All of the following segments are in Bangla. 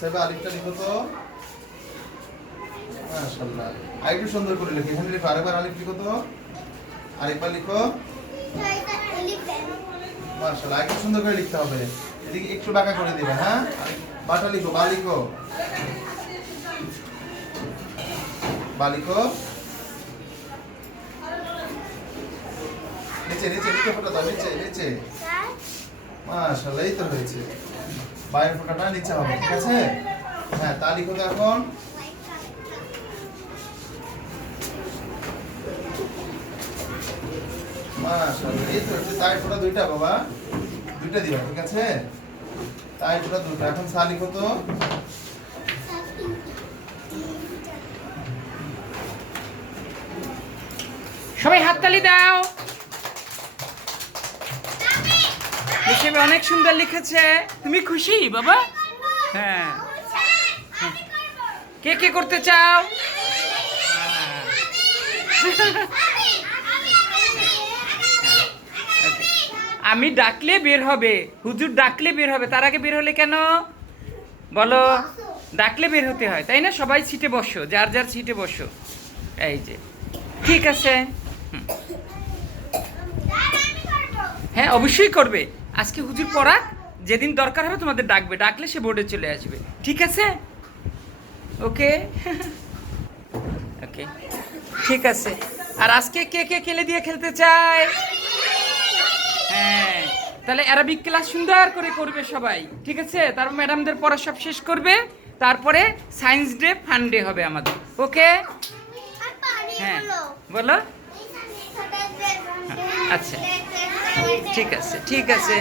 সেবা আলিফটা লিখো তো। মাশাআল্লাহ, আরেকটু সুন্দর করে লিখো। এখানে লিখো, আরেকবার আলিফ লিখো তো। আরেকবার লিখো। মাশাআল্লাহ, আরেকটু সুন্দর করে লিখতে হবে। এদিকে একটু বাঁকা করে দিবে, হ্যাঁ। বাটা লিখো, বা লিখো, বা লিখো। নিচে নিচে নিচে ফোঁটা দাও, নিচে নিচে। মাশাআল্লাহ, এই তো হয়েছে। বাইরের ফোঁটাটা নিচে হবে, ঠিক আছে। হ্যাঁ, তা লিখো তো এখন। মাশাআল্লাহ, এই তো হচ্ছে। তাই ফোঁটা দুইটা বাবা, দুইটা দিবা, ঠিক আছে। তাই ফোঁটা দুইটা। এখন সা লিখো তো। সবাই হাততালি দাও। হিসেবে অনেক সুন্দর লিখেছে। তুমি খুশি বাবা? হ্যাঁ। কে কে করতে চাও? আমি ডাকলে বের হবে, হুজুর ডাকলে বের হবে। তার আগে বের হলে কেন বলো? ডাকলে বের হতে হয়, তাই না? সবাই সিটে বসো, যার যার সিটে বসো। এই যে, ঠিক আছে। হ্যাঁ, অবশ্যই করবে। আজকে হুজুর পড়া, যেদিন দরকার হবে তোমাদের ডাকবে, ডাকলে সে বোর্ডে চলে আসবে, ঠিক আছে? ওকে ওকে, ঠিক আছে। আর আজকে কে কে খেলে দিয়ে খেলতে চায়? হ্যাঁ, তাহলে অ্যারাবিক ক্লাস সুন্দর করে করবে সবাই, ঠিক আছে। তারপর ম্যাডামদের পড়া সব শেষ করবে, তারপরে সায়েন্স ডে, ফান ডে হবে আমাদের, ওকে? হ্যাঁ, বলো। আচ্ছা, ঠিক আছে, ঠিক আছে।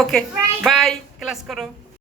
ওকে, বাই, ক্লাস করো।